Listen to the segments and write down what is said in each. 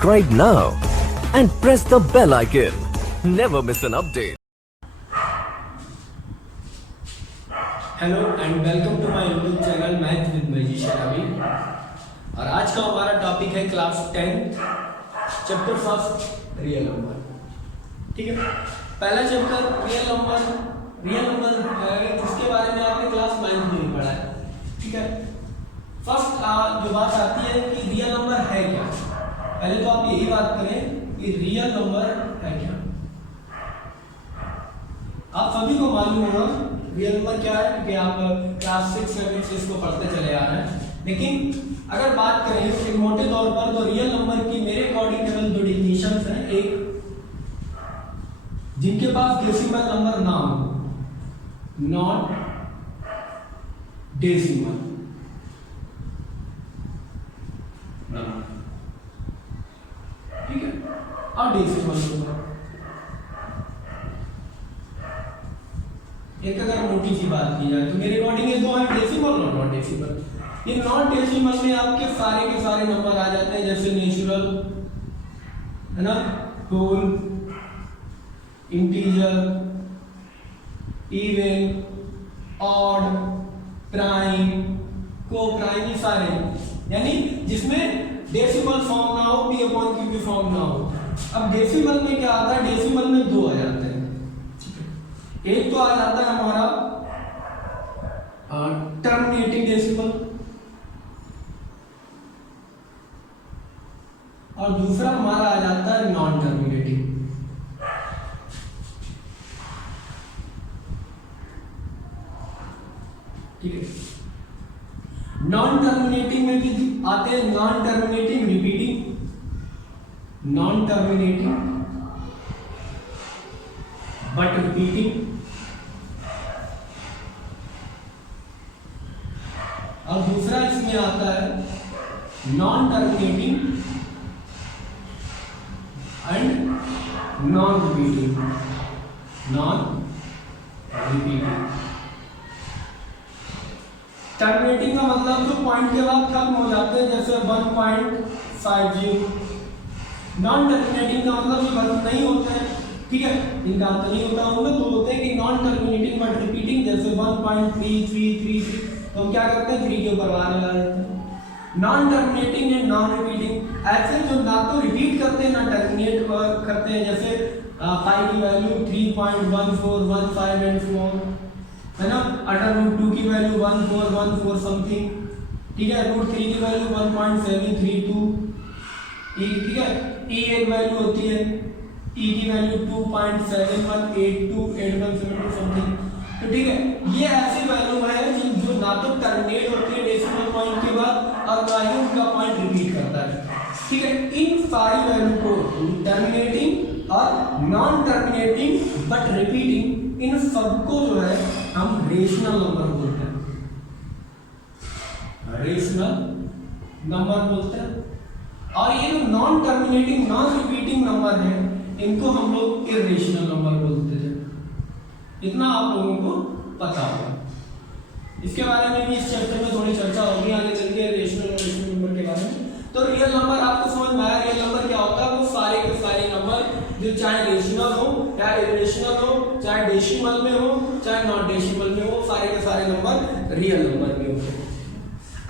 Subscribe now and press the bell icon. Never miss an update. Hello and welcome to my YouTube channel math with magician Abhi. और आज का हमारा topic है class 10 chapter first real number. ठीक है, पहला chapter real number है, इसके बारे में आपने क्लास 9 में ही पढ़ा है। ठीक है, फर्स्ट जो बात आती है कि रियल नंबर है क्या। पहले तो आप यही बात करें कि रियल नंबर है क्या। आप सभी को मालूम होगा रियल नंबर क्या है, क्योंकि आप क्लास 6 7 से इसको पढ़ते चले आ रहे हैं। लेकिन अगर बात करें एक मोटे तौर पर तो रियल नंबर की मेरे अकॉर्डिंग केवल दो डिफिनेशंस हैं। एक, जिनके पास डेसिमल नंबर ना हो, नॉट डेसिमल, ठीक है, और डेसिमल नंबर। एक अगर मोटी सी बात की जाए तो मेरे अकॉर्डिंग ये दो है, डेसिमल और नॉन डेसिमल। ये नॉन डेसिमल में आपके सारे के सारे नंबर आ जाते हैं, जैसे नेचुरल है ना, whole, integer, even, odd, prime, coprime, ये सारे, यानी जिसमें डेसिमल फॉर्म ना हो, पी अपॉन क्यू की फॉर्म ना हो। अब डेसिमल में क्या आता है, डेसिमल में दो आ जाते हैं। एक तो आ जाता है हमारा टर्मिनेटिंग डेसिमल और दूसरा हमारा आ जाता है नॉन टर्मिनेटिंग। ठीक है, नॉन टर्मिनेटिंग में भी आते हैं non terminating repeating, non terminating but repeating, और दूसरा इसमें आता है non terminating and non repeating, non repeating. Terminating का मतलब जो पॉइंट के बाद खत्म हो जाते हैं, जैसे 1.50। नॉन टर्मिनेटिंग का मतलब जो खत्म नहीं होते हैं, ठीक है, इनका अंत नहीं होता होगा, तो होते हैं कि नॉन टर्मिनेटिंग बट रिपीटिंग, जैसे 1.3333, तो हम क्या करते हैं 3 के ऊपर बार लगा देते हैं। Non terminating and non repeating ऐसे जो ना तो रिपीट करते हैं ना टर्मिनेट करते हैं, जैसे पाई की वैल्यू 3.1415 एंड 4 है ना, √2 की वैल्यू 1414 समथिंग, ठीक है, √3 की वैल्यू 1.732, ठीक है, ई एक वैल्यू होती है, ई की वैल्यू 2.7182 समथिंग। तो ठीक है, ये ऐसी वैल्यू है जो ना तो टर्मिनेट होती है डेसिमल पॉइंट के बाद और ना ही उनका पॉइंट रिपीट करता है। ठीक है, इन सारी वैल्यू को टर्मिनेटिंग और नॉन टर्मिनेटिंग बट रिपीटिंग, इन सबको जो है हम रेशनल नंबर बोलते हैं, रेशनल नंबर बोलते हैं। और ये जो non terminating non repeating number है, इनको हम लोग इर्रेशनल नंबर बोलते हैं। इतना आप लोगों को पता होगा। इसके बारे में भी इस चैप्टर में थोड़ी चर्चा होगी आगे चल के, रेशनल और रेशनल नंबर के बारे में। तो रियल नंबर आपको समझ में आया, रियल नंबर क्या होता है, वो सारे के सारे नंबर जो चाहे रेशनल हो या इर्रेशनल हो, चाहे डेसिमल में हो चाहे नॉन डेसिमल में हो, सारे के सारे नंबर रियल नंबर में होते हैं।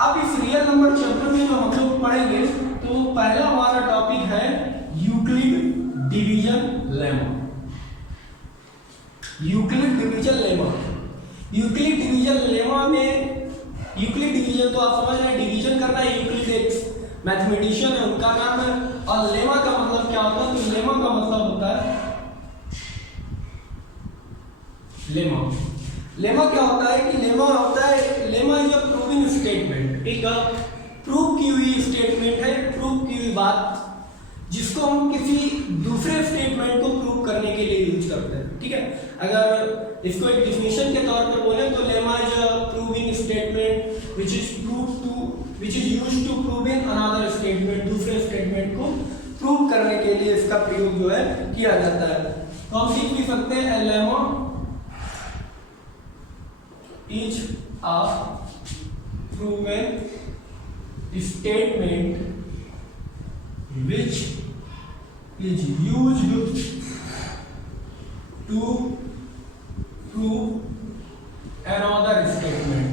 अब इस रियल नंबर चैप्टर में जो हम लोग पढ़ेंगे, तो पहला हमारा टॉपिक है Euclid division lemma. Euclid division lemma, Euclid division lemma में, यूक्लिड डिवीजन तो आप समझ रहे हैं, डिवीजन करना है, यूक्लिड एक मैथमेटिशियन है, उनका नाम है। और लेमा का मतलब क्या होता है, तो लेमा का मतलब होता है, लेमा क्या होता है कि लेमा होता है, lemma is a proving statement, एक प्रूव की हुई स्टेटमेंट है, प्रूव की हुई बात, जिसको हम किसी दूसरे स्टेटमेंट को प्रूव करने के लिए यूज करते हैं। ठीक है, अगर इसको एक डिफिनेशन के तौर पर बोले तो lemma is a proving statement which is used to proving another statement, दूसरे स्टेटमेंट को प्रूव करने के लिए इसका प्रयोग जो है किया जाता है। तो हम सीख भी सकते हैं, lemma is a proven statement which is used to prove another statement,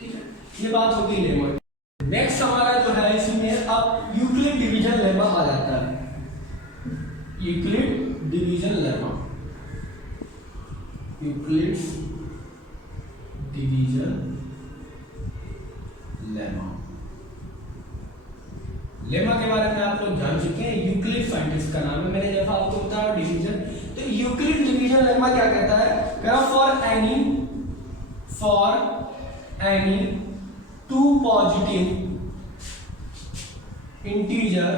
ठीक है, ये बात होगी लेमा। नेक्स्ट हमारा जो है इसमें अब यूक्लिड डिवीजन लेमा आ जाता है, Euclid division lemma, Euclid's division lemma. Lemma के बारे में आप लोग जान चुके हैं, यूक्लिड साइंटिस्ट का नाम है, मैंने जब आपको बताया डिवीजन, तो यूक्लिड डिवीजन लेमा क्या कहता है, for any two positive integer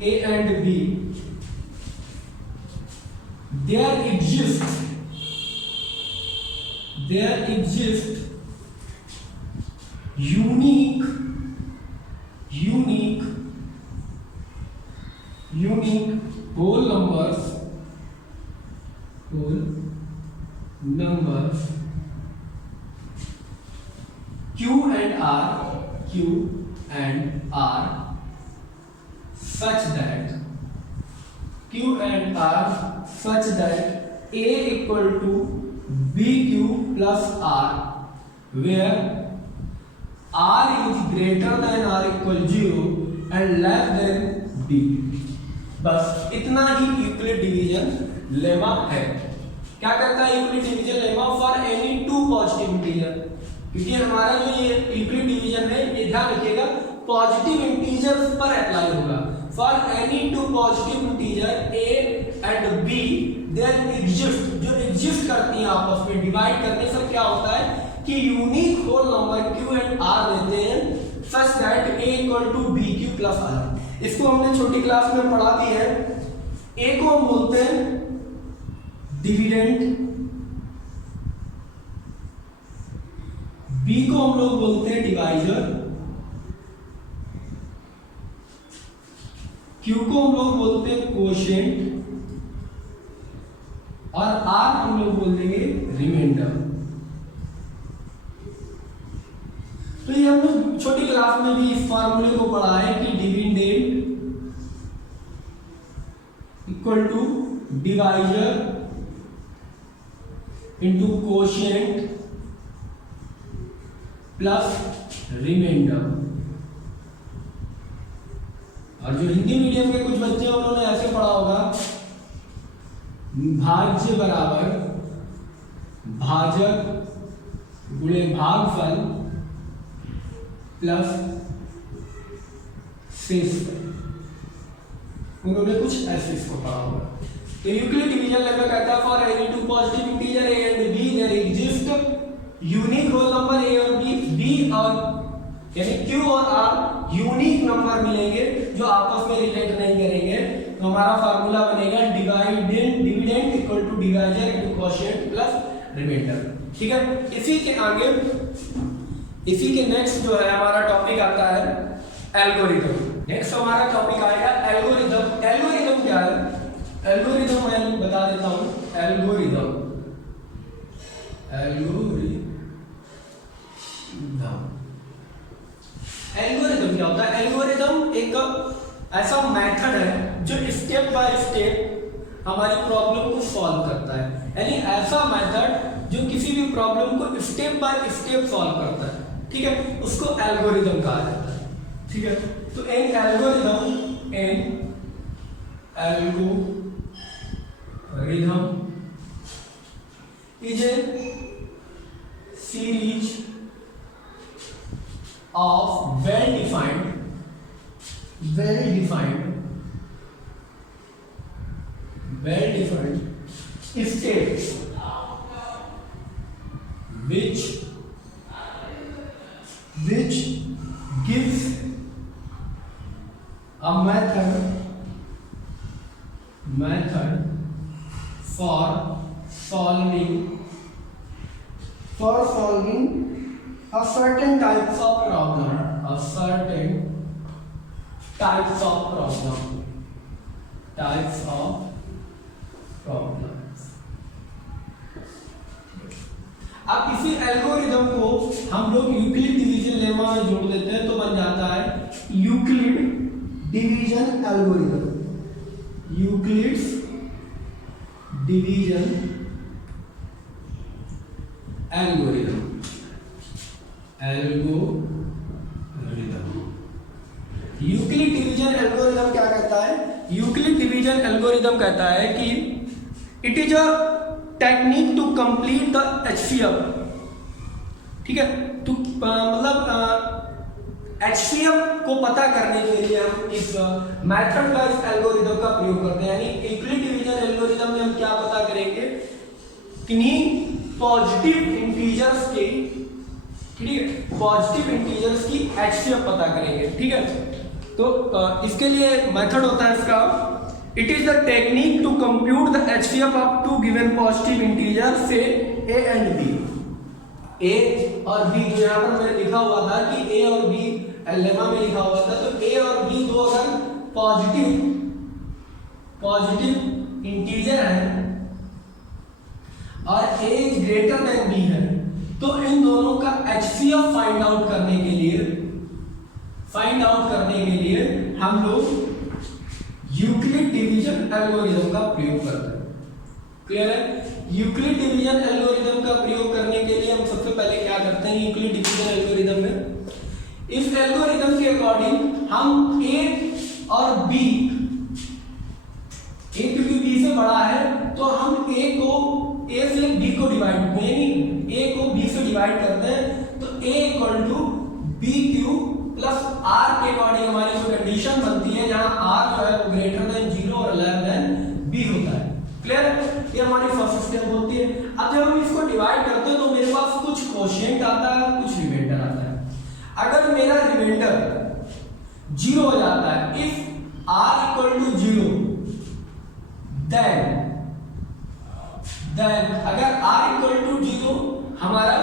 A and B, there exists unique whole numbers Q and R such that A equal to BQ plus R, where R is greater than or equal 0 and less than B। बस इतना ही Euclid division lemma है। क्या करता है Euclid division lemma, for any two positive integer, क्योंकि हमारा जो ये यूक्लिड डिवीजन है ये ध्यान रखिएगा पॉजिटिव इंटीजर्स पर अप्लाई होगा। For any two positive integer A and B there exist, जो एग्जिस्ट करती हैं आपस में, डिवाइड करने से क्या होता है कि unique whole number Q and R लेते हैं such that A equal to BQ plus R। इसको हमने छोटी क्लास में पढ़ा दी है। A को हम बोलते हैं डिविडेंड, B को हम लोग बोलते हैं डिवाइजर, Q को हम लोग बोलते हैं कोशेंट और R हम लोग बोल देंगे रिमाइंडर। तो ये हम लोग छोटी क्लास में भी इस फार्मूले को पढ़ा है कि dividend equal to divisor into quotient plus remainder. और जो हिंदी मीडियम के कुछ बच्चे हैं उन्होंने ऐसे पढ़ा होगा, भाज्य बराबर भाजक गुणे भागफल प्लस शेष, उन्होंने कुछ ऐसे इसको पढ़ा होगा। तो यूक्लिड डिवीजन लेमा कहता है for any two positive integer A and B there exist unique whole number A और B और यानी Q और R यूनिक नंबर मिलेंगे जो आपस में रिलेट नहीं करेंगे, तो हमारा फार्मूला बनेगा dividend equal to divisor into quotient plus remainder. ठीक है, इसी के नेक्स्ट जो है हमारा टॉपिक आता है एल्गोरिथम। नेक्स्ट हमारा टॉपिक आएगा एल्गोरिथम। एल्गोरिथम क्या है? एल्गोरिथम मैं बता देता हूं। एल्गोरिथम क्या होता है? एल्गोरिथम एक ऐसा मेथड है जो स्टेप बाय स्टेप हमारी प्रॉब्लम को सॉल्व करता है, यानी ऐसा मेथड जो किसी भी प्रॉब्लम को स्टेप बाय स्टेप सॉल्व करता है। ठीक है, उसको एल्गोरिथम कहा जाता है। ठीक है, तो an algorithm is a series of well defined states which gives a method for solving a certain types of problem, problem. अब इसी एल्गोरिदम को हम लोग यूक्लिड डिवीजन लेमा में जोड़ देते हैं तो बन जाता है Euclid division algorithm. Euclid's division algorithm. Euclid division algorithm क्या कहता है? यूक्लिड डिवीजन एल्गोरिदम कहता है कि it is a technique to complete the HCF। ठीक है, तो मतलब HCF को पता करने के लिए हम इस मेथड का, इस एल्गोरिदम का प्रयोग करते हैं। यानी यूक्लिड डिवीजन एल्गोरिदम में हम क्या पता करेंगे? किन्हीं पॉजिटिव इंटीजर्स के, ठीक है, पॉजिटिव इंटीजर्स की HCF पता करेंगे। ठीक है, तो इसके लिए मेथड होता है इसका, it is the technique to compute the HCF of two given positive integer से A एंड B। A और B जो यहाँ पर मैंने लिखा हुआ था कि A और B लेमा में लिखा हुआ था, तो A और B दो अगर पॉजिटिव इंटीजर है और A is greater then B है, तो इन दोनों का HCF फाइंड आउट करने के लिए हम लोग यूक्लिड डिवीजन एल्गोरिदम का प्रयोग करते हैं। क्लियर है? यूक्लिड डिवीजन एल्गोरिदम का प्रयोग करने के लिए हम सबसे पहले क्या करते हैं? यूक्लिड डिवीजन एल्गोरिदम में, इस एल्गोरिदम के अकॉर्डिंग हम A और B, A क्योंकि B से बड़ा है तो हम A से B को डिवाइड, यानी A को B से डिवाइड करते हैं, तो A equal to BQ plus R के अकॉर्डिंग हमारी जो कंडीशन बनती है, जहां R जो है वो ग्रेटर देन 0 और लेस देन B होता है। क्लियर है? ये हमारी फर्स्ट स्टेप होती है। अब जब हम इसको डिवाइड करते हैं तो मेरे पास कुछ कोशेंट आता है, कुछ रिमाइंडर आता है। अगर मेरा रिमाइंडर 0 हो जाता है, if R equal to 0, then अगर R इक्वल टू 0 हमारा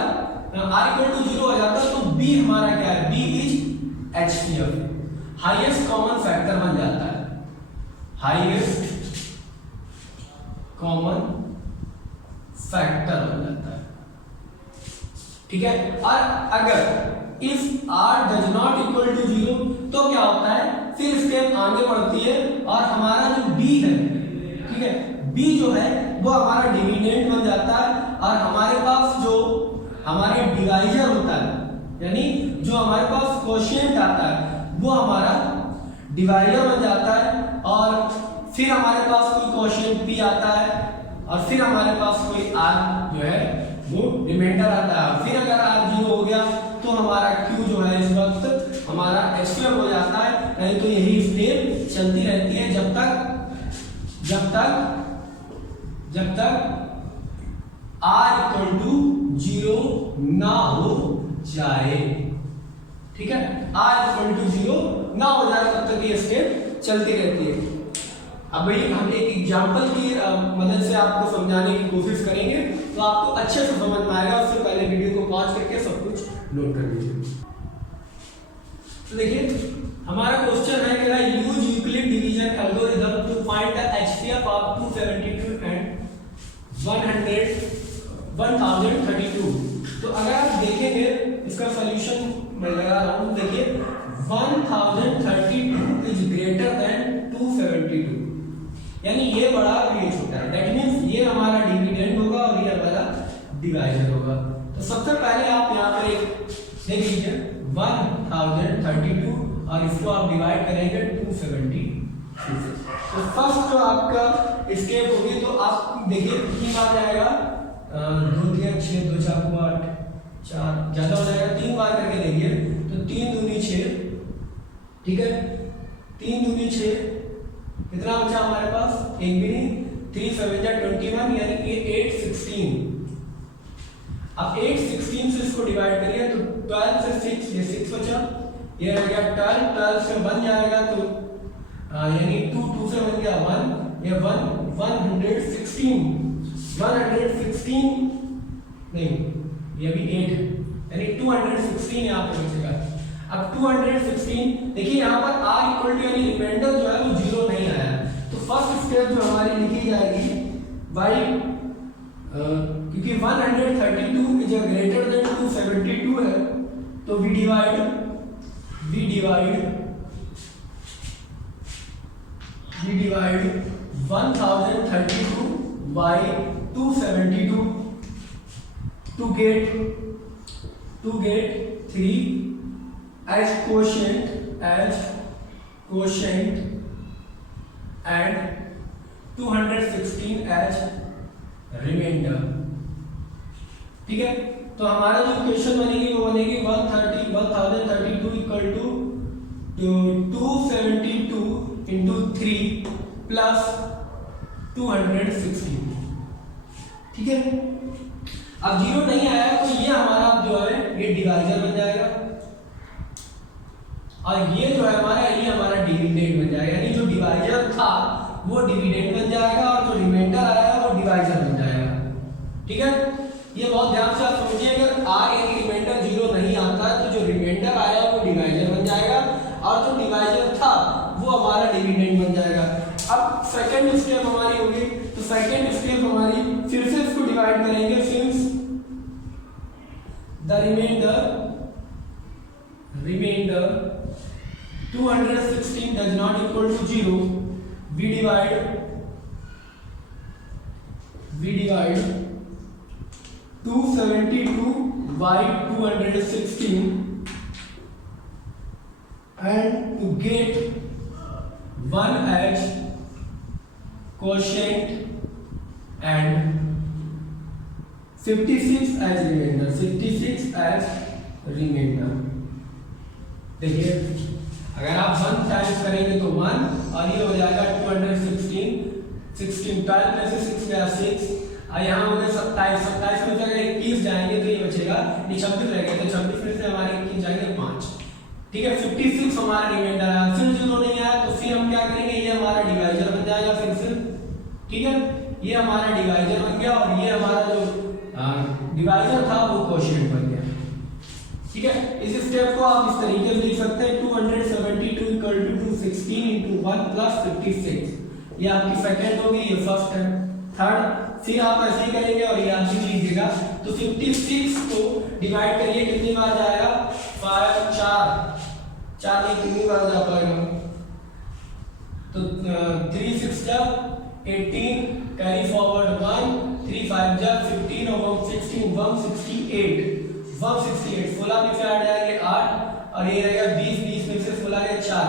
R इक्वल टू 0 हो जाता है तो B हमारा क्या है? B is HCF, highest common factor बन जाता है। हाईएस्ट कॉमन फैक्टर बन जाता है। ठीक है, और अगर if R does not equal to 0 तो क्या होता है? फिर स्टेप आगे बढ़ती है और हमारा जो B है, ठीक है, B जो है वो हमारा डिविडेंड बन जाता है और हमारे पास जो हमारे डिवाइजर होता है, यानी जो हमारे पास कोशेंट आता है वो हमारा डिवाइडर बन जाता है, और फिर हमारे पास कोई कोशेंट P आता है और फिर हमारे पास कोई R जो है वो रिमाइंडर आता है। फिर अगर R 0 हो गया तो हमारा Q जो है इस वक्त हमारा HCF हो जाता है। नहीं तो यही स्टेप चलती रहती है जब तक R इक्वल टू 0 ना हो जाए। ठीक है, R इक्वल टू 0 ना हो जाए तब तक ये स्टेप चलती रहती है। अब भाई हम एक एग्जांपल की मदद से आपको समझाने की कोशिश करेंगे तो आपको अच्छे से समझ में आएगा। उससे पहले वीडियो को पॉज करके सब कुछ नोट कर लीजिए। तो देखिए हमारा क्वेश्चन है कि use Euclid division algorithm to find the HCF of 272 and 1032। तो अगर आप देखेंगे इसका सॉल्यूशन मैं लगा रहा हूं, देखिए 1032 इज ग्रेटर देन 272, यानी ये बड़ा और ये छोटा है। दैट मींस ये हमारा डिविडेंड होगा और ये हमारा डिवाइजर होगा। तो सबसे पहले आप यहाँ पर एक देख लीजिए 1032 और इसको आप डिवाइड करेंगे 272 से। तो फर्स्ट जो आपका स्टेप होगी तो आप देखिए कितनी बार जाएगा, 2 3 6 2 4 8 4 ज्यादा हो जाएगा, 3 बार करके देखिए तो 3 दूनी 6, ठीक है, 3 दूनी 6, कितना बचा हमारे पास? एक भी नहीं, 3 7 जा 21, यानी कि 8 16। अब 8 16 से इसको डिवाइड करिए तो 12 से 6, ये 6 बचा, ये रह गया 12 से 1 जाएगा तो यानी 2 से बन गया 1, ये 116 नहीं, ये भी 8 है, यानी 216 यहाँ पे बचेगा। अब 216 देखिए यहाँ पर R इक्वल टू यानी रिमाइंडर जो है वो 0 नहीं आया, तो फर्स्ट स्टेप जो हमारी लिखी जाएगी बाई क्योंकि 132 इज ग्रेटर देन 272 है, तो we divide 1032 by 272 to get 3 as quotient and 216 as remainder. ठीक है, तो हमारा जो इक्वेशन बनेगी वो बनेगी 1032 इक्वल टू 272 इंटू 3 प्लस 216। ठीक है, अब जीरो नहीं आया तो ये हमारा जो है ये डिवाइजर बन जाएगा, और ये जो है हमारा डिविडेंड बन जाएगा। यानी जो डिवाइजर था वो डिविडेंड बन जाएगा और जो रिमाइंडर आया वो डिवाइजर बन जाएगा। ठीक है, ये बहुत ध्यान से आप समझिए, अगर आगे रिमाइंडर जीरो नहीं आता है तो जो रिमाइंडर आया वो डिवाइजर बन जाएगा और जो डिवाइजर था वो हमारा डिविडेंड बन जाएगा। अब सेकंड स्टेप हमारी होगी, तो सेकंड स्टेप हमारी फिर से इसको डिवाइड करेंगे, since the remainder 216 does not equal to 0, we divide 272 by 216 and to get 1 as quotient and 56 as remainder। देखिए, अगर आप 1 टाइम्स करेंगे तो 1 और ये हो जाएगा 216, 12 में से 6 गया 6 और यहाँ हो गया 27 में से अगर 21 जाएंगे तो ये बचेगा, 26 रहेगा, तो 26 में से हमारे 21 जाएंगे 5। ठीक है, 56 हमारा रिमाइंडर आया, फिर जीरो नहीं आया तो फिर हम क्या करेंगे, ये हमारा डिवाइजर बन जाएगा फिर से। ठीक है, ये हमारा डिवाइजर बन गया और ये हमारा जो डिवाइजर था वो क्वोशिएंट बन गया। ठीक है, इस स्टेप को आप इस तरीके से लिख सकते हैं, 272 इक्वल टू 216 इंटू 1 प्लस 56, ये आपकी सेकंड होगी, ये फर्स्ट है। थर्ड फिर आप ऐसे ही करेंगे और ये आप लिख लीजिएगा, तो 56 को डिवाइड करिए कितनी बार जाएगा, 4 में कितनी बार जा पाएगा, तो 3 6 जा 18, कैरी फॉरवर्ड 1, 3 5 जा 15 और 16 168, 16 में से 8 जाएंगे 8 और ये रहेगा 20 में से 16 गए 4,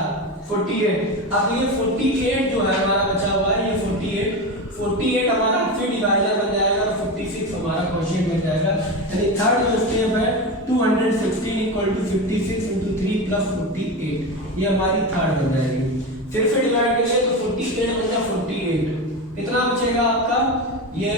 48। अब ये 48 जो है हमारा बचा हुआ है, ये 48 हमारा फिर डिवाइजर बन जाएगा और 56 हमारा क्वोशिएंट बन जाएगा। यानी थर्ड जो स्टेप है 216 इक्वल टू 56 इंटू 3 प्लस 48, ये हमारी थर्ड बन जाएगी। फिर से डिवाइड करेंगे तो 48 बन जाएगा 48, कितना बचेगा आपका, ये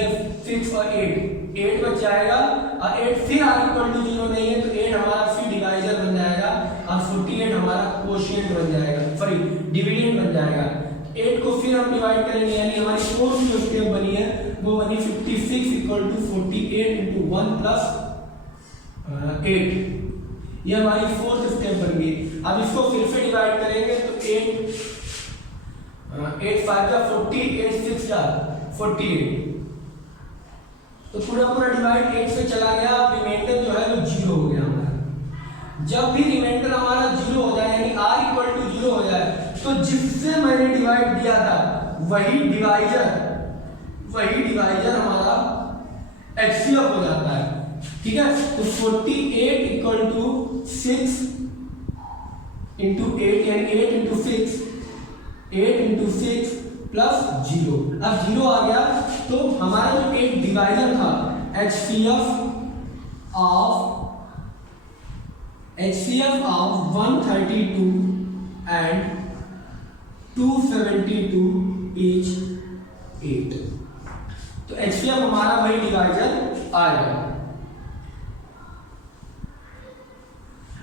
6 और 8 बच जाएगा और 8 फिर आगे इक्वल टू 0 नहीं है तो 8 हमारा फिर डिवाइजर बन जाएगा और 48 हमारा क्वोशिएंट बन जाएगा, सॉरी डिविडेंड बन जाएगा। 8 को फिर हम डिवाइड करेंगे, यानी हमारी फोर्थ जो स्टेप बनी है वो बनी 56 इक्वल टू 48 इंटू 1 प्लस 8, ये हमारी फोर्थ स्टेप बन गई। अब इसको फिर से डिवाइड करेंगे तो 8 5 जा 40, 8 6 जा 48, तो पूरा डिवाइड 8 से चला गया, रिमाइंडर जो है वो 0 हो गया हमारा। जब भी रिमाइंडर हमारा 0 हो जाए यानी r इक्वल टू 0 हो जाए तो जिससे मैंने डिवाइड दिया था वही डिवाइजर हमारा HCF हो जाता है। ठीक है, तो 48 इक्वल टू 6 इंटू 8 यानी 8 इंटू 6 प्लस 0। अब 0 आ गया तो हमारा जो एक डिवाइजर था HCF ऑफ 132 एंड 272 इज 8, तो HCF हमारा वही डिवाइजर आएगा।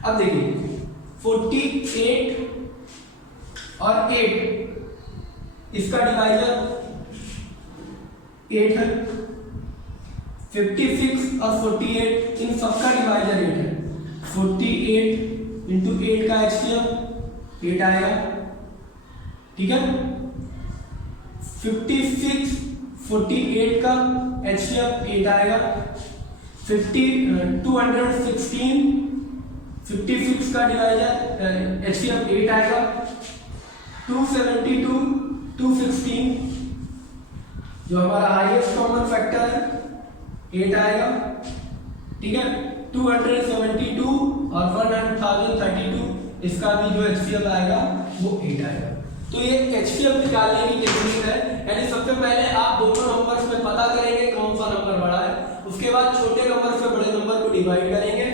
अब देखिए 48 और 8 इसका डिवाइजर 8 है, 56 और 48 इन सबका डिवाइजर 8 है। 48 इंटू 8 का HCF 8 आएगा। ठीक है, 56 48 का HCF 8 आएगा, 216 56 का डिवाइजर HCF 8 आएगा, 272 216 जो हमारा हाईएस्ट कॉमन फैक्टर है 8 आएगा, ठीक है। 272 और 1032 इसका भी जो HCF आएगा वो 8 आएगा। तो ये HCF निकालने की टेक्निक है, यानी सबसे पहले आप दोनों नंबर्स में पता करेंगे कौन सा नंबर बड़ा है, उसके बाद छोटे नंबर से बड़े नंबर को डिवाइड करेंगे,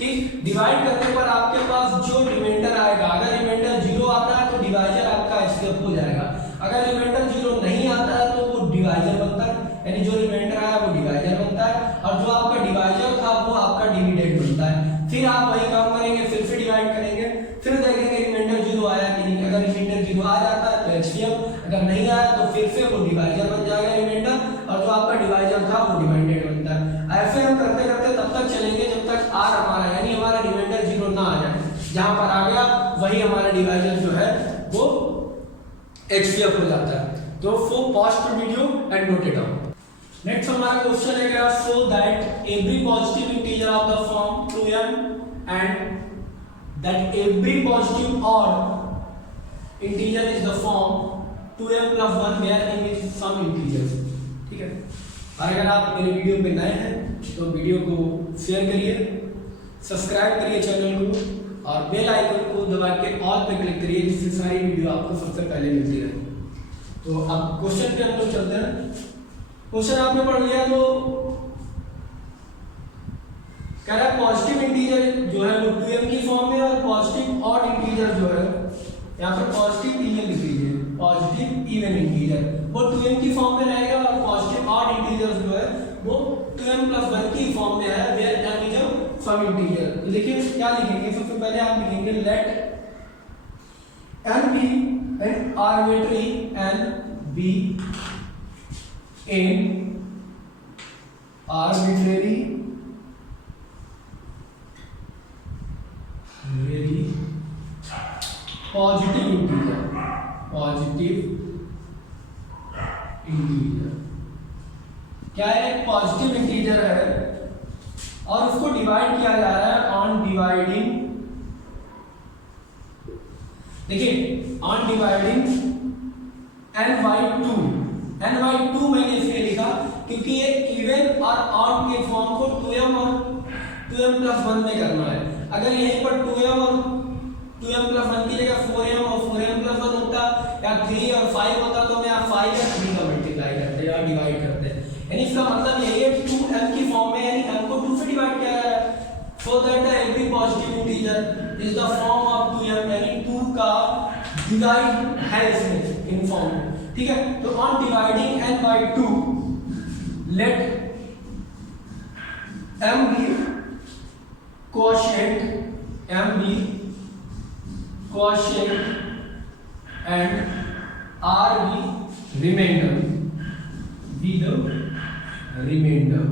ठीक। डिवाइड करने पर आपके पास जो रिमाइंडर आएगा, अगर रिमाइंडर 0 आता है तो डिवाइजर आपका HCF हो जाएगा, अगर रिमाइंडर 0 नहीं आता है तो वो डिवाइजर बनता है, यानी जो रिमाइंडर आया वो डिवाइजर बनता है, और जो आपका डिवाइजर था वो आपका डिविडेंड बनता है। फिर आप वही काम करेंगे, फिर से डिवाइड करेंगे, फिर देखेंगे रिमाइंडर 0 आया कि नहीं, अगर रिमाइंडर 0 आ जाता है तो HCF, अगर नहीं आया तो फिर से वो डिवाइजर बन जाएगा रिमाइंडर, और जो आपका डिवाइजर था वो डिवाइडेड बनता है। ऐसे हम करते करते तब तक चलेंगे जब तक R हमारा यानी हमारा रिमाइंडर 0 ना आ जाए, जहां पर आ गया वही हमारा डिवाइजर जो है वो HCF हो जाता है। तो for post video and note it down. Next हमारा क्वेश्चन है क्या, so that every positive integer of the form 2m and that every positive odd integer is the form 2m plus 1 where m is some integers, ठीक है। और अगर आप मेरे video पे नए हैं तो वीडियो को शेयर करिए, सब्सक्राइब करिए चैनल को और बेल आइकन को दबा के ऑल पे क्लिक करिए, जिससे सारी वीडियो आपको सबसे पहले मिलती रहे। तो अब क्वेश्चन पे हम लोग चलते हैं। क्वेश्चन आपने पढ़ लिया तो कह रहा है पॉजिटिव इंटीजर जो है वो 2m की फॉर्म में, और पॉजिटिव ऑड इंटीजर जो है यहाँ पर पॉजिटिव इवन लिख लीजिए, पॉजिटिव इवन इंटीजर वो 2m की फॉर्म में रहेगा, और पॉजिटिव ऑड इंटीजर जो है वो 2m plus 1 की फॉर्म में है where m is a some integer. तो देखिए क्या लिखेंगे, सबसे पहले आप लिखेंगे let n be an arbitrary n be an arbitrary positive integer, positive integer क्या है, पॉजिटिव इंटीजर है और उसको डिवाइड किया जा रहा है ऑन डिवाइडिंग, देखिए on dividing n by 2, n by 2 मैंने इसलिए लिखा क्योंकि ये इवन और ऑड के फॉर्म को 2m और 2m plus 1 में करना है। अगर यहीं पर 2m और 2m plus 1 की जगह 4m और 4m plus 1 होता या 3 और 5 होता तो मैं 5 या 3 का मल्टीप्लाई करते या डिवाइड करते, यानी इसका मतलब यही है 2m की फॉर्म में, यानी m को 2 से डिवाइड किया जा रहा है, सो that every positive integer is the form of 2m, यानी 2 का डिवाइड है इसमें इन फॉर्म में, ठीक है। तो on dividing n by 2 let m be quotient, m be quotient and r be remainder, be the remainder,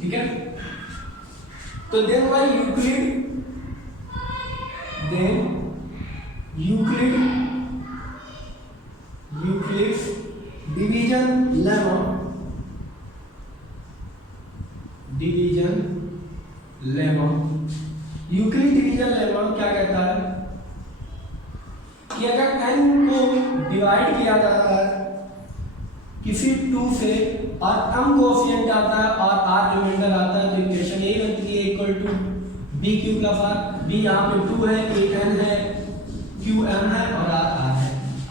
ठीक है। तो then by Euclid's division lemma Euclid division lemma क्या कहता है कि अगर n को डिवाइड किया जाता है किसी 2 से और m कोएफिशिएंट आता है और r रिमाइंडर आता है, तो इक्वेशन यही बनती है equal to bq plus r, b यहाँ पे 2 है, a n है, q m है और r है।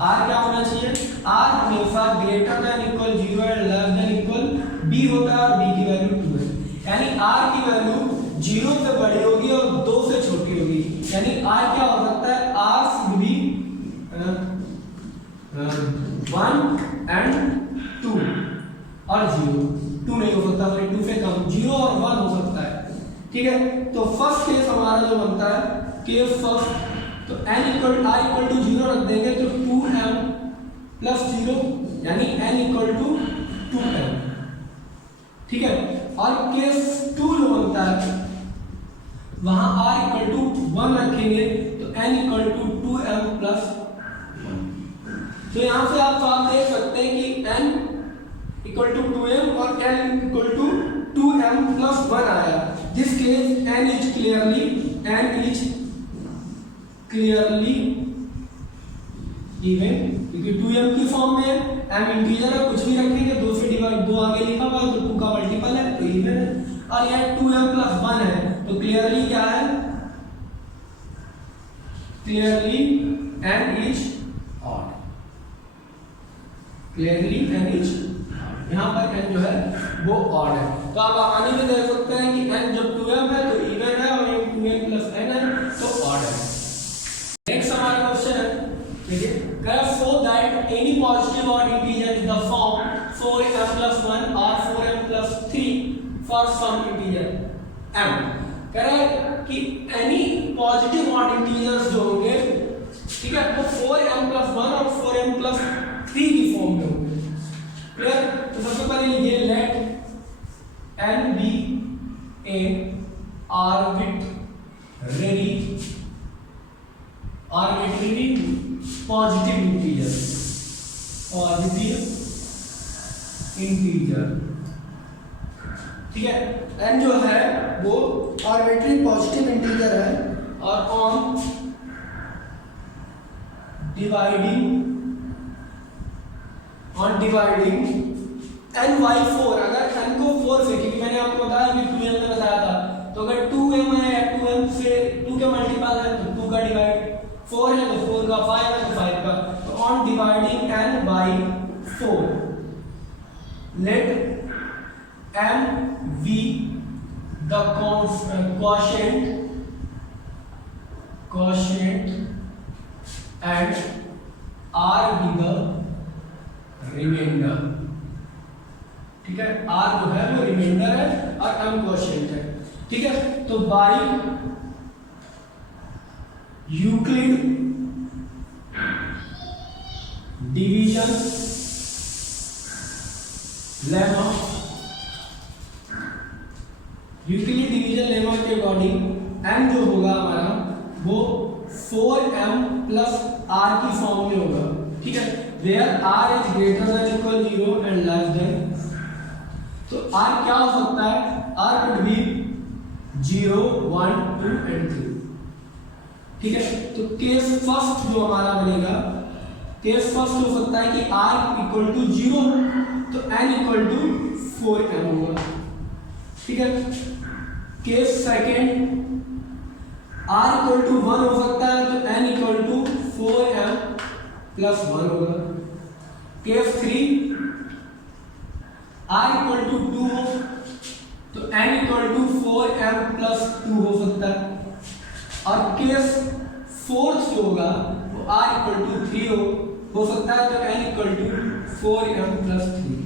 r क्या होना चाहिए, r हमेशा greater than equal 0 and less than equal b होता है और b की वैल्यू 2 है, यानी r की वैल्यू 0 से बड़ी होगी और 2 से छोटी होगी, यानी r क्या हो सकता है, r शुड बी 1 एंड 2 और 0, 2 नहीं हो सकता, सॉरी 2 से कम, 0 और 1 हो सकता है, ठीक है। तो फर्स्ट केस हमारा जो बनता है केस फर्स्ट, तो n equal r equal to 0 रख देंगे तो 2m प्लस 0 यानी n इक्वल टू 2m, ठीक है। और केस 2 जो बनता है वहां r इक्वल टू 1 रखेंगे तो n equal to 2m plus 1। तो यहां से आप साफ देख सकते हैं कि n इक्वल टू 2m और n equal to 2m plus 1 आया, जिस case n is clearly even, क्योंकि 2m की फॉर्म में है, m इंटीजर है, कुछ भी रखेंगे 2 से डिवाइड, 2 आगे लिखा हुआ है तो 2 का मल्टीपल है तो इवन है, और यह 2m प्लस 1 है तो क्लियरली क्या है, clearly n is odd, clearly n is, यहाँ पर n जो है वो ऑड है। तो आप आसानी में देख सकते हैं कि n जब 2m है तो इवन है और 2m प्लस n है तो ऑड है। नेक्स्ट हमारा क्वेश्चन है, ठीक है, so that any positive odd integer is the form 4m plus 1 or 4m plus 3 for some integer m। कह रहा है कि एनी पॉजिटिव ऑड इंटीजर्स जो होंगे, ठीक है, वो 4m plus 1 और 4m plus 3 की फॉर्म में होंगे। क्लियर? तो सबसे पहले लिखिए let n be a arbitrary positive integer, ठीक है, n जो है वो आर्बिट्ररी पॉजिटिव इंटीजर है और ऑन डिवाइडिंग n by 4, अगर n को 4 से, क्योंकि मैंने आपको बताया कि 2m में बताया था, तो अगर 2m है या 2m से 2 के मल्टीपल है तो 2 का डिवाइड, 4 है तो 4 का, 5 है तो 5 का, तो on dividing n by 4 let m be the quotient and r be the remainder, ठीक है, r जो है वो रिमाइंडर है और m क्वोशिएंट है, ठीक है। तो by Euclid division lemma, Euclid division lemma के अकॉर्डिंग m जो होगा हमारा वो 4m प्लस r की फॉर्म में होगा, ठीक है, where r is greater than equal 0 and less than, तो r क्या हो सकता है, r could be 0 1 2 and 3, ठीक है। तो केस फर्स्ट जो हमारा बनेगा, केस फर्स्ट हो सकता है कि r इक्वल टू 0 तो n इक्वल टू 4m होगा, ठीक है। Case second r equal to 1 हो सकता है तो n equal to 4m plus 1 होगा। केस 3 r इक्वल टू 2 हो तो n equal to 4m plus 2 हो सकता है, और केस फोर्थ जो होगा वो r इक्वल टू 3 हो सकता है तो n equal to 4m plus 3।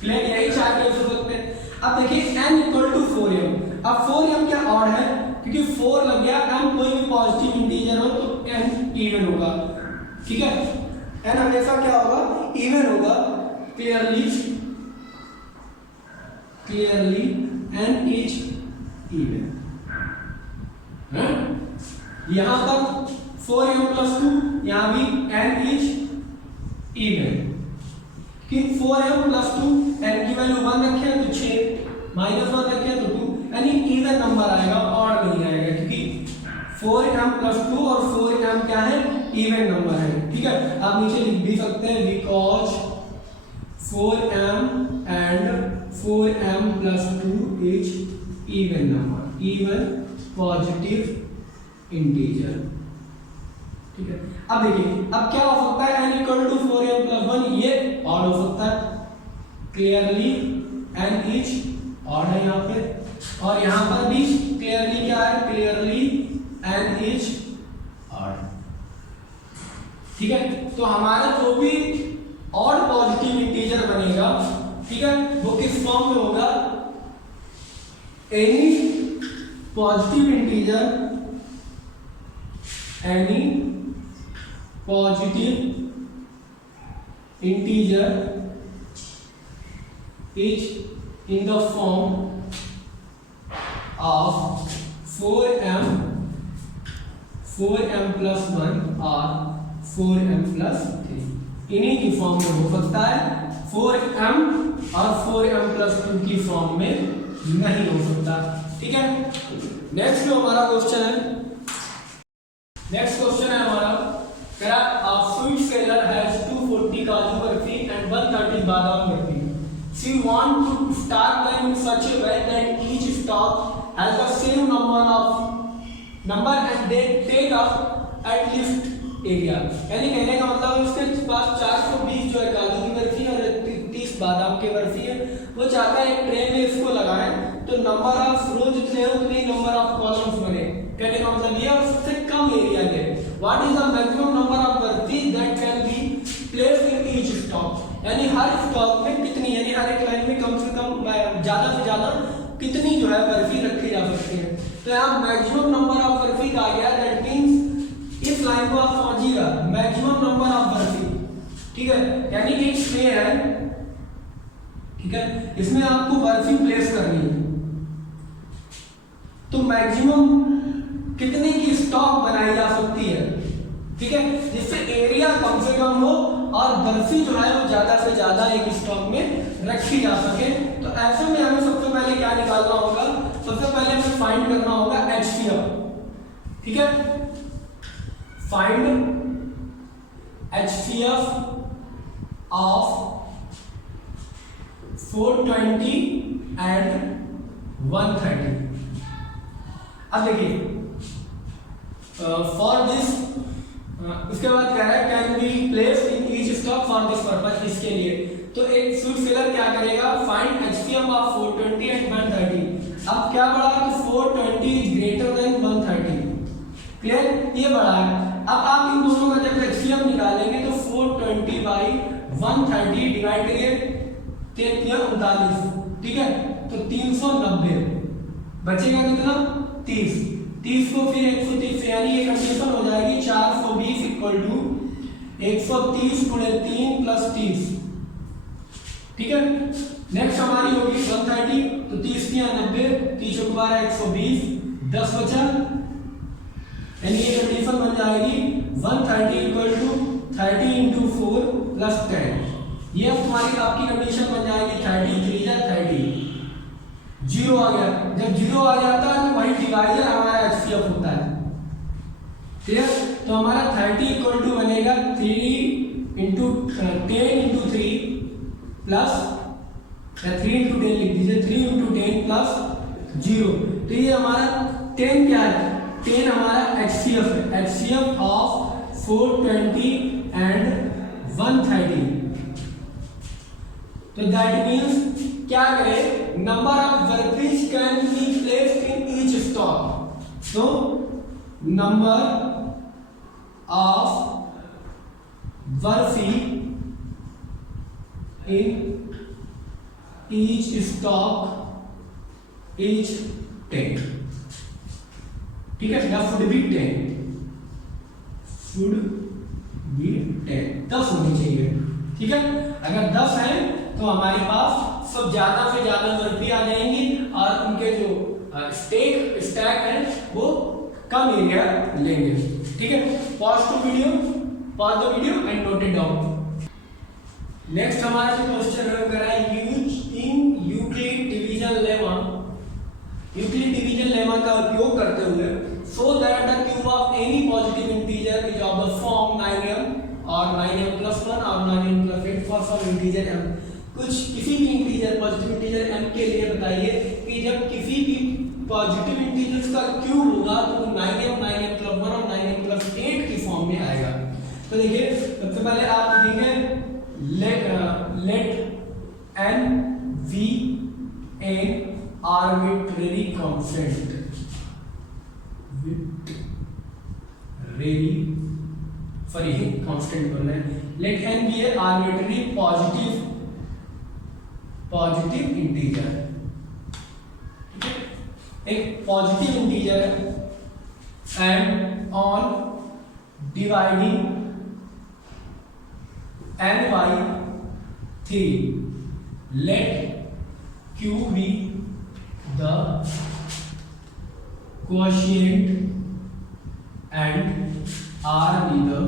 Clear? यही 4 केस हो सकते हैं। अब देखिए n इक्वल टू 4m, अब 4m क्या ऑड है, क्योंकि 4 लग गया, m कोई भी पॉजिटिव इंटीजर हो तो n इवन होगा, ठीक है, n हमेशा क्या होगा, इवन होगा। क्लियरली n इज इवन, यहां पर 4m प्लस 2, यहां भी n इज इवन, कि 4m प्लस 2 n की वैल्यू 1 रखें तो 6 माइनस 1 रखें तो 2, यानी इवन नंबर आएगा, ऑड नहीं आएगा, क्योंकि 4m प्लस 2 और 4m क्या है, इवन नंबर है, ठीक है। आप नीचे लिख भी सकते हैं because 4m and 4m plus 2 is even number, even positive integer, ठीक है। अब देखिए अब क्या हो सकता है, n equal to 4m plus 1 ये ऑड हो सकता है, क्लियरली n इज ऑड है यहाँ पे, और यहाँ पर भी क्लियरली क्या है, क्लियरली n इज ऑड, ठीक है। तो हमारा जो भी ऑड पॉजिटिव इंटीजर बनेगा, ठीक है, वो किस फॉर्म में होगा, any positive integer, any positive integer is in the form of 4m plus 1 और 4m प्लस 3, इन्हीं की फॉर्म में हो सकता है 4m और 4m+2 की फॉर्म में नहीं हो सकता। ठीक है, नेक्स्ट जो हमारा क्वेश्चन है, नेक्स्ट क्वेश्चन है हमारा, a fruit seller has 240 काजू बर्फी and 130 बादाम barfi. She want to stack them in such a way that each stock has the same number and they take up at least area. यानी कहने का मतलब उसके पास 420 जो है काजू की बर्फी और 30 बादाम की बर्फी है, वो चाहता है एक ट्रे में इसको लगाएं तो नंबर ऑफ रो जितने हो उतनी नंबर ऑफ कॉलम्स बने। कहने का मतलब ये और सबसे कम एरिया के what is the maximum number of barfi that can be placed in each stock, यानी हर स्टॉक में कितनी, यानी हर एक लाइन में कम से कम ज्यादा से ज्यादा कितनी जो है बर्फी रखी जा सकती है। तो यहाँ मैक्सिमम नंबर ऑफ बर्फी कहा गया, दैट मींस इस लाइन को आप समझिएगा, मैक्सिमम नंबर ऑफ बर्फी, ठीक है, यानी एक ट्रे है, ठीक है, इसमें आपको बर्फी प्लेस करनी है, तो मैक्सिमम कितने की स्टॉक बनाई जा सकती है, ठीक है, जिससे एरिया कम से कम हो और बर्फी जो है वो ज्यादा से ज्यादा एक स्टॉक में रखी जा सके। तो ऐसे में हमें सबसे पहले क्या निकालना होगा, सबसे पहले हमें फाइंड करना होगा HCF, ठीक है, फाइंड HCF ऑफ 420 एंड 130। अब देखिए फॉर दिस, इसके बाद क्या है, can be place in each stock for this purpose, इसके लिए तो एक फ्रूट सेलर क्या करेगा, फाइंड HCF ऑफ 420 एंड 130। अब क्या बड़ा है, तो 420 इज ग्रेटर देन 130, क्लियर, ये बड़ा है। अब आप इन दोनों का जब HCF निकालेंगे तो 420 बाई 130 डिवाइड करिए 39, ठीक है, तो 390 बचेगा कितना, 30 को फिर 130 से, यानी ये कंडीशन हो जाएगी 420 इक्वल टू 130 गुणे 3 प्लस 30, ठीक है। नेक्स्ट हमारी होगी 130, तो 30 की 90, 30 को 120, 10 बचा, यानी ये कंडीशन बन जाएगी 130 इक्वल टू 30 इंटू 4 प्लस 10, ये तुम्हारी आपकी कंडीशन बन जाएगी 33 या 30, जीरो आ गया, जब जीरो आ जाता है तो वही डिवाइजर हमारा HCF होता है, ठीक है, तो हमारा 30 इक्वल टू बनेगा 3 इंटू 10 इंटू 3 प्लस 3 इंटू 10 लिख दीजिए, 3 इंटू 10 प्लस 0, तो ये हमारा 10 क्या है, 10 हमारा HCF है, HCF ऑफ 420 एंड 130, तो दैट मीन्स क्या करें, number of barfis can be placed in each stock, so number of barfi in each stock is 10, ठीक है, या शुड बी 10, शुड बी 10, 10 होनी चाहिए, ठीक है। अगर 10 है तो हमारे पास सब ज्यादा से ज्यादा बर्फी आ जाएंगी और उनके जो स्टैक है वो कम एरिया लेंगे, ठीक है। Pause the video and note it down. Next हमारा जो क्वेश्चन है वो कह रहा है use in Euclid division lemma, Euclid division lemma का उपयोग करते हुए so that the cube of any positive integer is of the form 9m और 9m+1 और 9m+8 for some integer m, कुछ किसी भी इंटीजर पॉजिटिव इंटीजर m के लिए बताइए कि जब किसी भी पॉजिटिव इंटीजर्स का क्यूब होगा तो 9m 9m+1 और 9m+8 की फॉर्म में आएगा। तो देखिए सबसे पहले आप लिखेंगे let n v an arbitrary constant, constant बोलना है, let n be a arbitrary positive integer, ठीक है, एक पॉजिटिव इंटीजर है and on dividing n by 3 let q be the quotient and r be the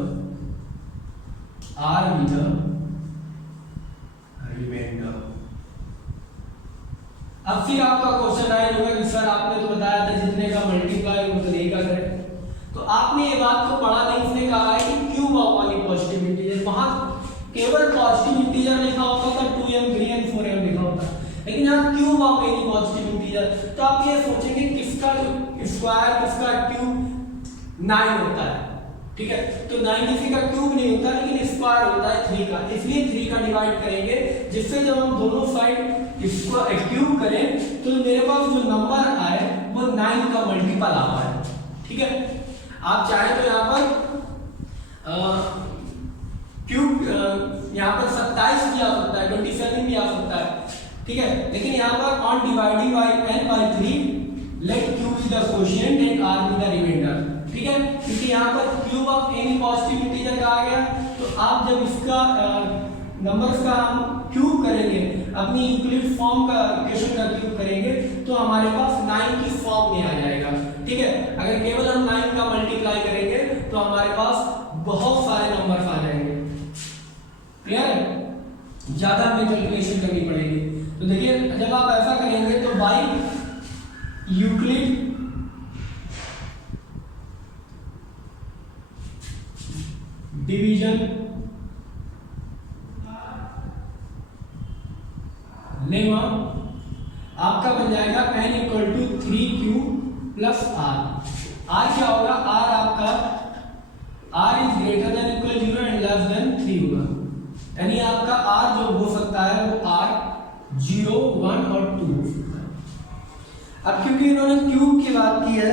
remainder. अब फिर आपका question आया होगा कि सर आपने तो बताया था जितने का मल्टीप्लाई उतने का करें, तो आपने ये बात को पढ़ा नहीं। इसने कहा है कि क्यूब ऑफ वाली पॉजिटिव इंटीजर, वहां केवल पॉजिटिव इंटीजर लिखा होता था 2m 3m 4m लिखा होता, लेकिन यहाँ cube of any positive integer, तो आप ये सोचेंगे किसका जो स्क्वायर किसका क्यूब 9 होता है, ठीक है। तो 9 किसी का क्यूब नहीं होता लेकिन स्क्वायर होता है 3 का, इसलिए 3 का डिवाइड करेंगे, जिससे जब हम दोनों साइड इसको क्यूब करें तो मेरे पास जो नंबर आए वो 9 का मल्टीपल आ रहा है, ठीक है। आप चाहे तो यहाँ पर क्यूब यहाँ पर 27 भी आ सकता है, 27 भी आ सकता है, ठीक है। लेकिन यहाँ पर on dividing by n by 3 let q is the quotient and r is the remainder, ठीक है। क्योंकि यहाँ पर cube of any positive integer कहा गया, तो आप जब इसका नंबर्स का हम क्यूब करेंगे, अपनी यूक्लिड फॉर्म का इक्वेशन का क्यूब करेंगे, तो हमारे पास 9 की फॉर्म में आ जाएगा, ठीक है। अगर केवल हम 9 का मल्टीप्लाई करेंगे तो हमारे पास बहुत सारे नंबर्स आ जाएंगे, क्लियर है, ज्यादा हमें कैलकुलेशन करनी पड़ेगी। तो देखिए जब आप ऐसा करेंगे तो बाय यूक्लिड डिवीजन लेमा आपका बन जाएगा n equal to 3q plus r। r क्या होगा, r आपका r is greater than equal 0 and less than 3 होगा, यानी आपका r जो हो सकता है वो r 0 1 और 2 हो सकता है। अब क्योंकि इन्होंने क्यूब की बात की है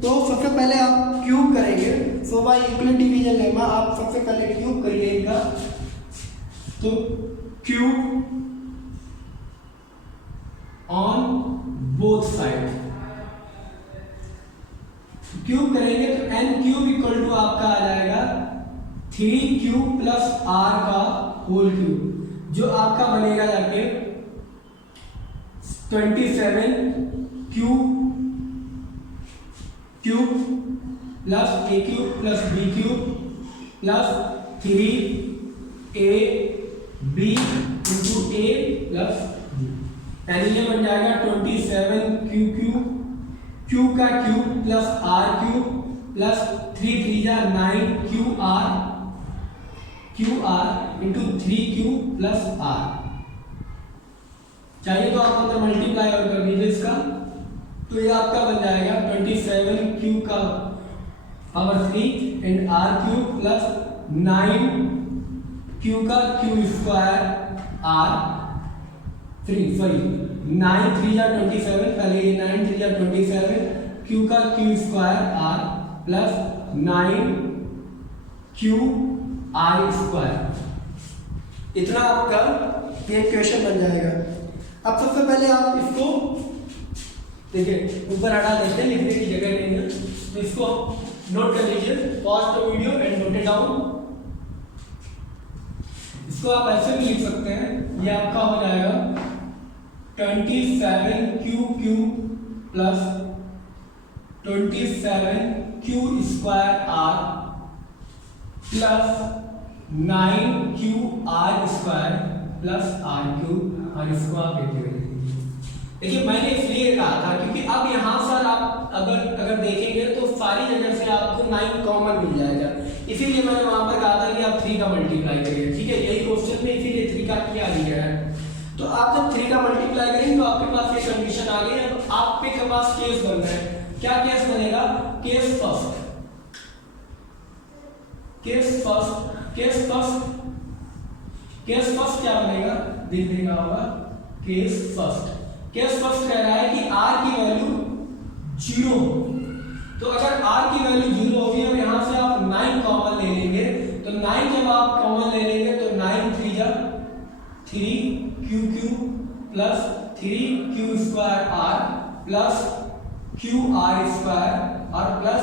तो सबसे पहले आप क्यूब करेंगे, सो बाय यूक्लिड डिवीजन लेमा आप सबसे पहले क्यूब करिए इनका, तो cube on both side cube करेंगे तो n क्यूब इक्वल टू आपका आ जाएगा 3q प्लस r का होल क्यूब, जो आपका बनेगा जाके 27q cube plus a cube plus b cube plus 3ab into a plus b, यानी ये बन जाएगा 27q क्यूब, q का cube plus r cube plus 3 3 जा 9qr into 3q plus r। चाहिए तो आप मतलब मल्टीप्लाई और कर दीजिए इसका, तो ये आपका बन जाएगा 27q का power 3 and r cube plus 9q का क्यूब स्क्वायर r 3 सॉरी 9 3 जा 27, पहले ये 9 3 जा 27 q का Q square r plus 9q r square, इतना आपका ये इक्वेशन बन जाएगा। अब सबसे पहले आप इसको देखिए ऊपर हटा देते हैं, लिखने की जगह नहीं है, तो इसको नोट कर लीजिए, pause the video and note it down. इसको आप ऐसे भी लिख सकते हैं, ये आपका हो जाएगा 27q plus 27q square r plus 9qr square plus r cube, और इसको आप लेते हुए देखिए मैंने इसलिए कहा था क्योंकि अब यहाँ सर आप अगर देखेंगे तो सारी जगह से आपको 9 कॉमन मिल जाएगा, इसीलिए मैंने वहां पर कहा था कि आप 3 का मल्टीप्लाई करिए, ठीक है। यही क्वेश्चन में इसीलिए 3 का किया गया है। तो आप जब 3 का मल्टीप्लाई करेंगे तो आपके पास ये कंडीशन आ गई है, अब आपके पास केस बन रहा है। क्या केस बनेगा, case first, case first, case first, case first क्या बनेगा, देख देगा होगा केस फर्स्ट। केस फर्स्ट कह रहा है कि r की वैल्यू 0, तो अगर r की वैल्यू 0 होगी, अब यहां से आप 9 कॉमन ले लेंगे, तो 9 जब आप कॉमन ले लेंगे तो 9 3 जा 3q plus 3q square r plus qr square और प्लस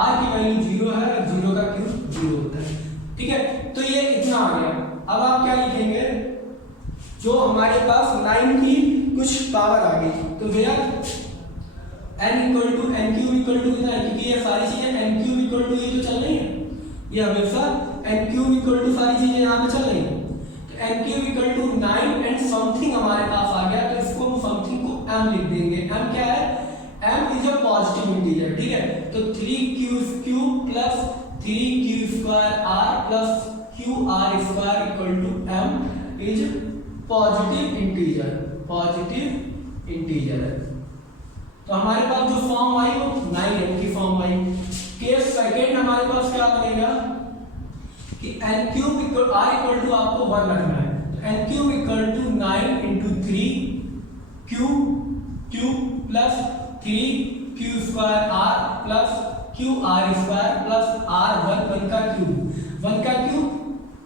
r की वैल्यू 0 है और 0 का क्यूब 0 होता है, ठीक है। तो ये इतना आ गया। अब आप क्या लिखेंगे, जो हमारे पास 9 की कुछ पावर आ गई, तो भैया n equal to n cube equal to कितना है, क्योंकि ये सारी चीजें n क्यूब इक्वल टू ही तो चल रही है, ये हमेशा n क्यूब इक्वल टू सारी चीजें यहाँ पे चल रही है, तो n cube equal to 9 and something हमारे पास आ गया तो इसको हम समथिंग को m लिख देंगे। m क्या है? m is a positive integer, ठीक है। तो 3q³ plus 3q² plus qr² equal to m is positive integer, positive integer है। तो हमारे पास जो फॉर्म आई वो 9m की फॉर्म आई। केस सेकंड हमारे पास क्या बनेगा कि n³ equal r equal to आपको 1 रखना है, तो n³ equal to 9 into 3q³ plus 3q² r plus qr² plus r1 का क्यूब, 1 का क्यूब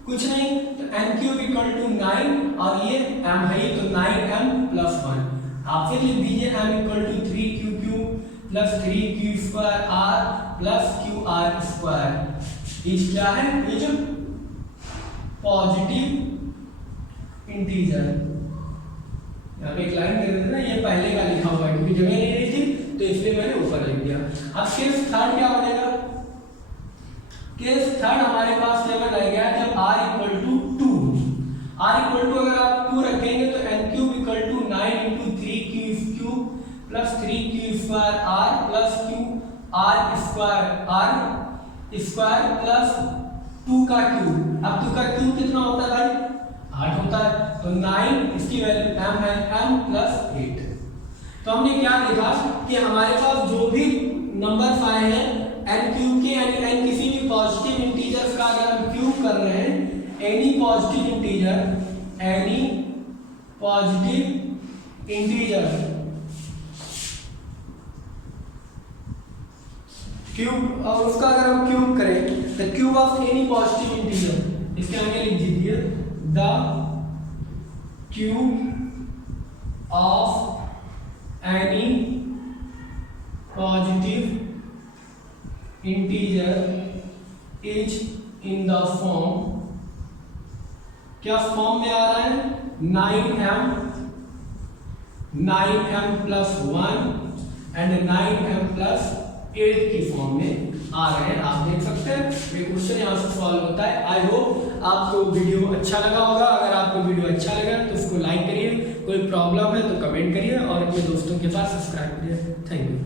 कुछ नहीं, तो n³ इक्वल टू 9 और ये m है तो 9m प्लस 1। आप फिर लिख दीजिए m equal to 3q³ plus 3q² r plus qr²। Is क्या है? Is positive integer. यहाँ पे एक लाइन दे देते ना, ये पहले का लिखा हुआ है क्योंकि जगह नहीं रही थी तो इसलिए मैंने ऊपर लिख दिया। अब केस थर्ड क्या बनेगा? केस थर्ड हमारे पास केवल रह गया जब r equal to 2। r equal to अगर आप 2 रखेंगे तो n³ equal to 9 into 3q³ plus 3q² r plus qr² plus 2 का क्यूब। अब 2 का क्यूब कितना होता है भाई? 8 होता है, तो 9 इसकी वैल्यू m है, m प्लस 8। तो हमने क्या देखा कि हमारे पास जो भी नंबर्स आए हैं n³ के, यानी n किसी भी पॉजिटिव इंटीजर्स का अगर हम क्यूब कर रहे हैं, एनी पॉजिटिव इंटीजर क्यूब, और उसका अगर हम क्यूब करें तो cube of any positive integer, इसके आगे लिख दीजिए the cube of any positive integer is in the form, क्या फॉर्म में आ रहा है? 9m plus 1 and 9m plus 8 की फॉर्म में आ रहे हैं। आप देख सकते हैं ये क्वेश्चन यहाँ से सॉल्व होता है। आई होप आपको वीडियो अच्छा लगा होगा। अगर आपको वीडियो अच्छा लगा तो उसको लाइक करिए, कोई प्रॉब्लम है तो कमेंट करिए और अपने दोस्तों के पास सब्सक्राइब करिए। Thank you.